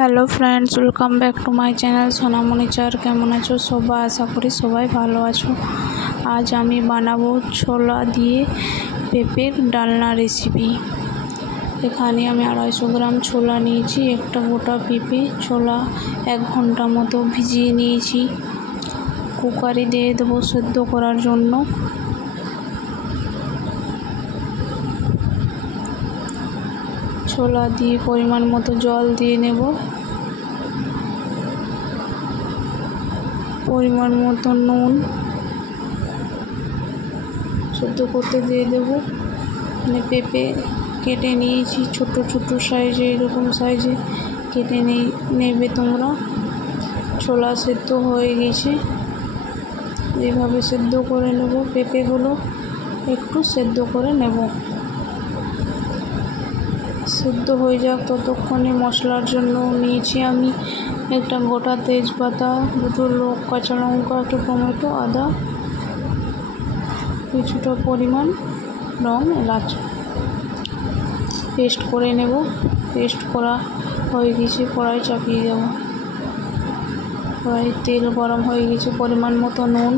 Hello friends, welcome back to my channel সোনামণি চার। কেমন আছো সবাই? আশা করি সবাই ভালো আছো। আজ আমি বানাবো ছোলা দিয়ে পেঁপের ডালনা রেসিপি। এখানে আমি 250 গ্রাম ছোলা নিয়েছি, একটা গোটা পেঁপে। ছোলা 1 ঘন্টা মতো ভিজিয়ে নিয়েছি। কুকারে দিয়ে দেবো সেদ্ধ করার জন্য। ছোলা দিয়ে পরিমাণ মতো জল দিয়ে নেব, পরিমাণ মতো নুন, সেদ্ধ করতে দিয়ে দেবো। পেঁপে কেটে নিয়েছি ছোট ছোট সাইজে, এরকম সাইজে কেটে নেবে তোমরা। ছোলা সেদ্ধ হয়ে গেছে, এইভাবে সেদ্ধ করে নেব। পেঁপেগুলো একটু সেদ্ধ করে নেব। সেদ্ধ হয়ে যাক ততক্ষণে মশলার জন্য নিয়েছি আমি একটা গোটা তেজপাতা, 2 কাঁচা লঙ্কা, একটা টমেটো, আদা, কিছুটা পরিমাণ লং, এলাচ পেস্ট করে নেব। পেস্ট করা হয়ে গেছে, কড়াই চাপিয়ে দেব। কড়াই তেল গরম হয়ে গেছে, পরিমাণ মতো নুন,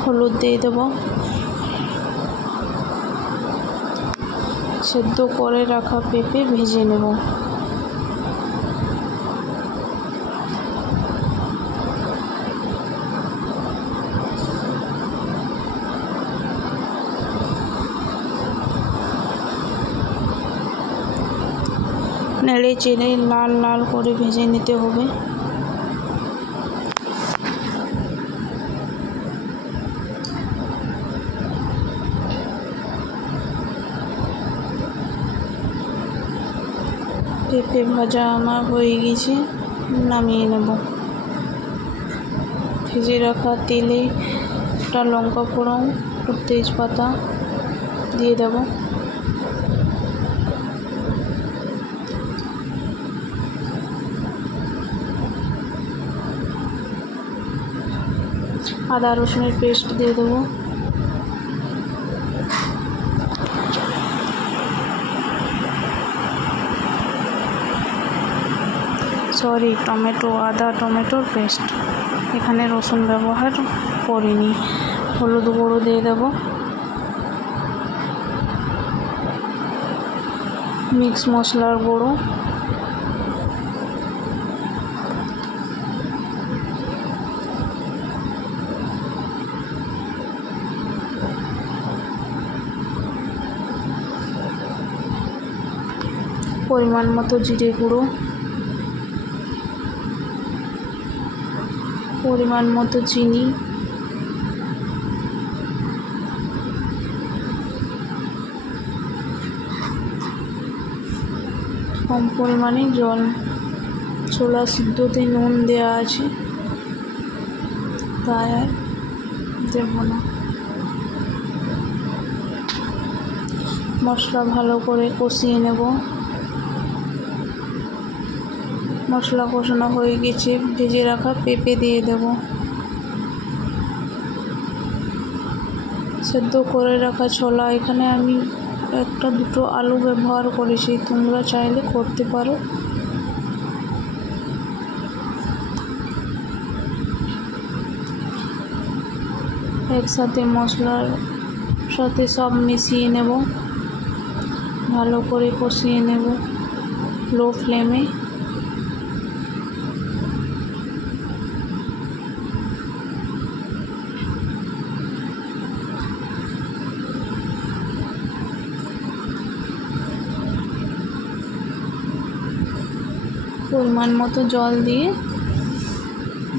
হলুদ দিয়ে দেব। সেদ্ধ করে রাখা পেঁপে ভেজে নেব। নেড়ে চেড়ে লাল লাল করে ভেজে নিতে হবে। পেঁপে ভাজা আমার হয়ে গেছে, নামিয়ে নেব। ভেজে রাখা তেলে একটা লঙ্কা ফোড়ন, একটু তেজপাতা দিয়ে দেব। আদা রসুনের পেস্ট দিয়ে দেবো। আদা টমেটোর পেস্ট, এখানে রসুন ব্যবহার করিনি। হলুদ গুঁড়ো দিয়ে দেব। মিক্স মশলার গুঁড়ো, পরিমাণ মতো জিরে গুঁড়ো, পরিমাণ মতো চিনি, কম পরিমাণে জল। ছোলা সিদ্ধতে নুন দেওয়া আছে, তাই আর দেব না। মশলা ভালো করে কষিয়ে নেব। মশলা কষানো হয়ে গেছে, ভেজে রাখা পেঁপে দিয়ে দেব। সেদ্ধ করে রাখা ছোলা, এখানে আমি 1-2 আলু ব্যবহার করেছি, তোমরা চাইলে করতে পারো। একসাথে মশলার সাথে সব মিশিয়ে নেব, ভালো করে কষিয়ে নেব লো ফ্লেমে। পরিমাণ মতো জল দিয়ে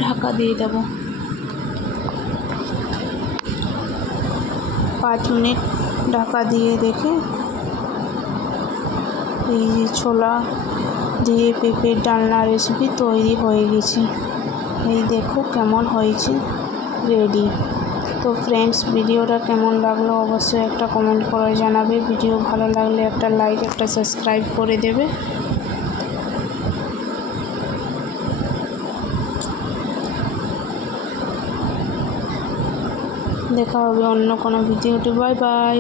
ঢাকা দিয়ে দেব। 5 মিনিট ঢাকা দিয়ে রেখে এই যে ছোলা দিয়ে পেঁপের ডালনা রেসিপি তৈরি হয়ে গেছে। এই দেখো কেমন হয়েছে, রেডি। তো ফ্রেন্ডস, ভিডিওটা কেমন লাগলো অবশ্যই একটা কমেন্ট করে জানাবে। ভিডিও ভালো লাগলে একটা লাইক, একটা সাবস্ক্রাইব করে দেবে। দেখা হবে অন্য কোনো ভিডিওতে। Bye bye.